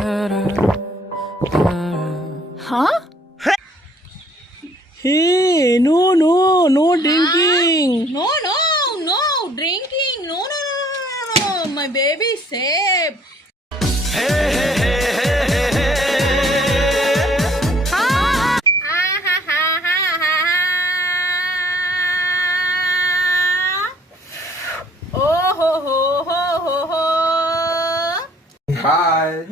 Huh? Hey, no drinking. No, drinking. No. My baby is safe. Oh ho. Hi.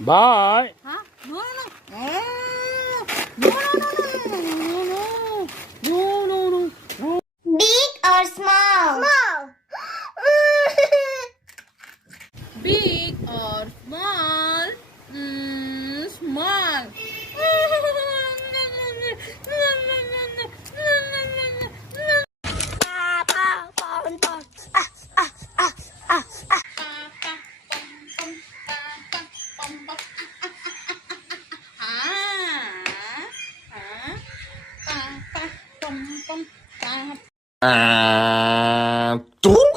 Bye. Huh? No. Big or small? Small. Big or small? Small. Tuh.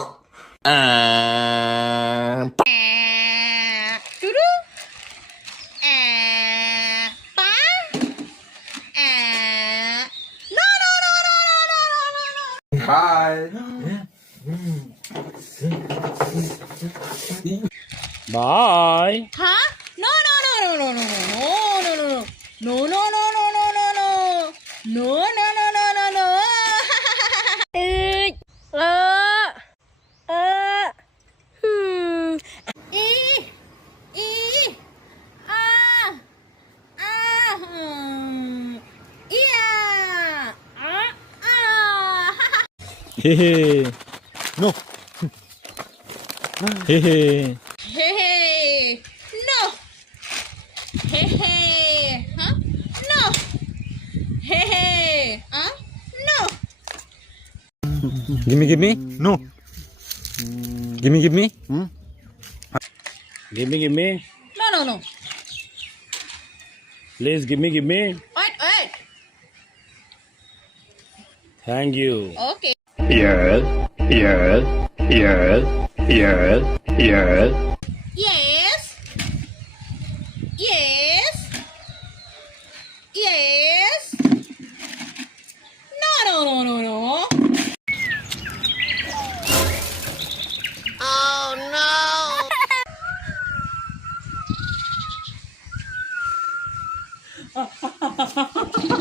Hi. Bye. Huh? No. E, yeah, Hey. No. Hey. Hey, no. Hey, huh? No. Hey, huh? No. Give me. No. Give me. Give me. No. Please give me. Wait. Thank you. Okay. Yes. Yes. No. Oh no!